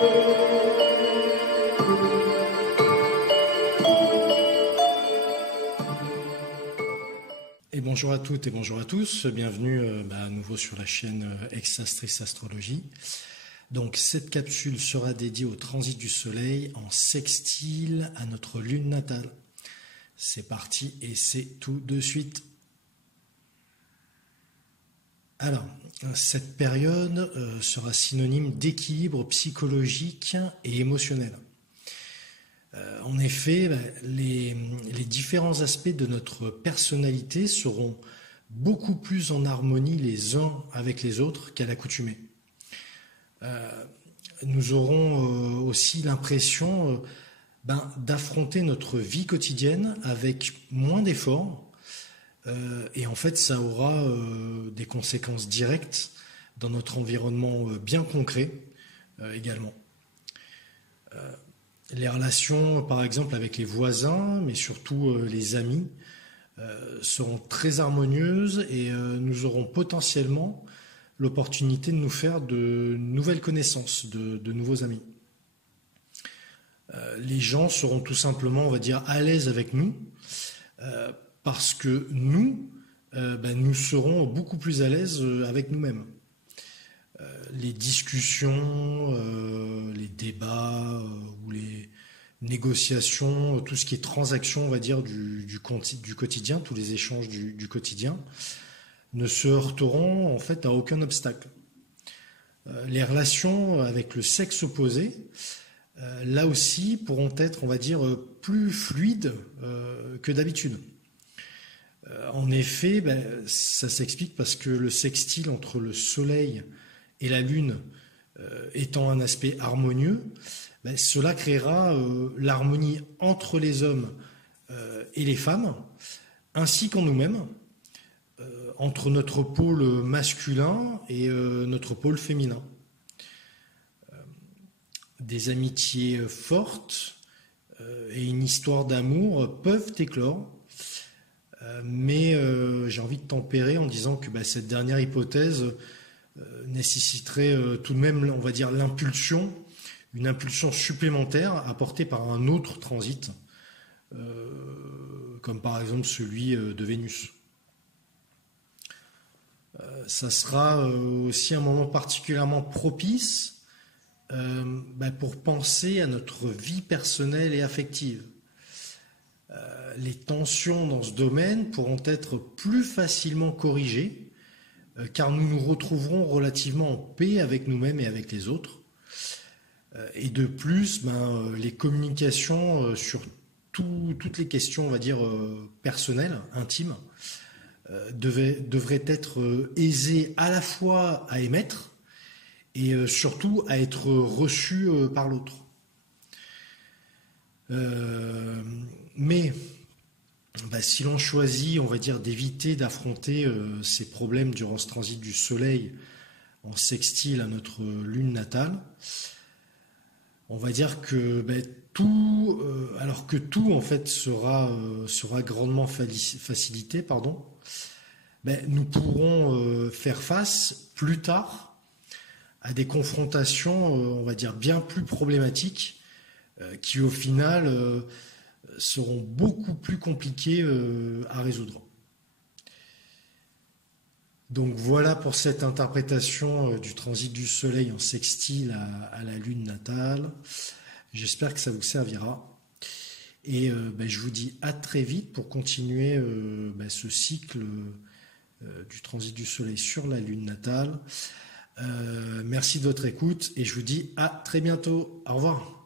Et bonjour à toutes et bonjour à tous, bienvenue à nouveau sur la chaîne Exastris Astrologie. Donc cette capsule sera dédiée au transit du soleil en sextile à notre lune natale. C'est parti et c'est tout de suite. Alors, cette période sera synonyme d'équilibre psychologique et émotionnel. En effet, les différents aspects de notre personnalité seront beaucoup plus en harmonie les uns avec les autres qu'à l'accoutumée. Nous aurons aussi l'impression d'affronter notre vie quotidienne avec moins d'efforts et en fait ça aura des conséquences directes dans notre environnement bien concret également. Les relations, par exemple, avec les voisins, mais surtout les amis, seront très harmonieuses et nous aurons potentiellement l'opportunité de nous faire de nouvelles connaissances, de nouveaux amis. Les gens seront tout simplement, on va dire, à l'aise avec nous, parce que nous serons beaucoup plus à l'aise avec nous-mêmes. Les discussions, les débats ou les négociations, tout ce qui est transaction, on va dire, du quotidien, tous les échanges du quotidien, ne se heurteront en fait à aucun obstacle. Les relations avec le sexe opposé, là aussi, pourront être, on va dire, plus fluides que d'habitude. En effet, ça s'explique parce que le sextile entre le soleil et la lune étant un aspect harmonieux, cela créera l'harmonie entre les hommes et les femmes, ainsi qu'en nous-mêmes, entre notre pôle masculin et notre pôle féminin. Des amitiés fortes et une histoire d'amour peuvent éclore, mais j'ai envie de tempérer en disant que cette dernière hypothèse nécessiterait tout de même, on va dire, une impulsion supplémentaire apportée par un autre transit, comme par exemple celui de Vénus. Ça sera aussi un moment particulièrement propice pour penser à notre vie personnelle et affective. Les tensions dans ce domaine pourront être plus facilement corrigées car nous nous retrouverons relativement en paix avec nous-mêmes et avec les autres. Et de plus, les communications sur toutes les questions, on va dire, personnelles, intimes, devraient être aisées à la fois à émettre et surtout à être reçues par l'autre. Mais si l'on choisit, on va dire, d'éviter d'affronter ces problèmes durant ce transit du soleil en sextile à notre lune natale, on va dire que tout, alors que tout en fait sera grandement facilité, nous pourrons faire face plus tard à des confrontations, on va dire, bien plus problématiques, qui au final seront beaucoup plus compliquées à résoudre. Donc voilà pour cette interprétation du transit du soleil en sextile à la lune natale. J'espère que ça vous servira. Et je vous dis à très vite pour continuer ce cycle du transit du soleil sur la lune natale. Merci de votre écoute et je vous dis à très bientôt. Au revoir.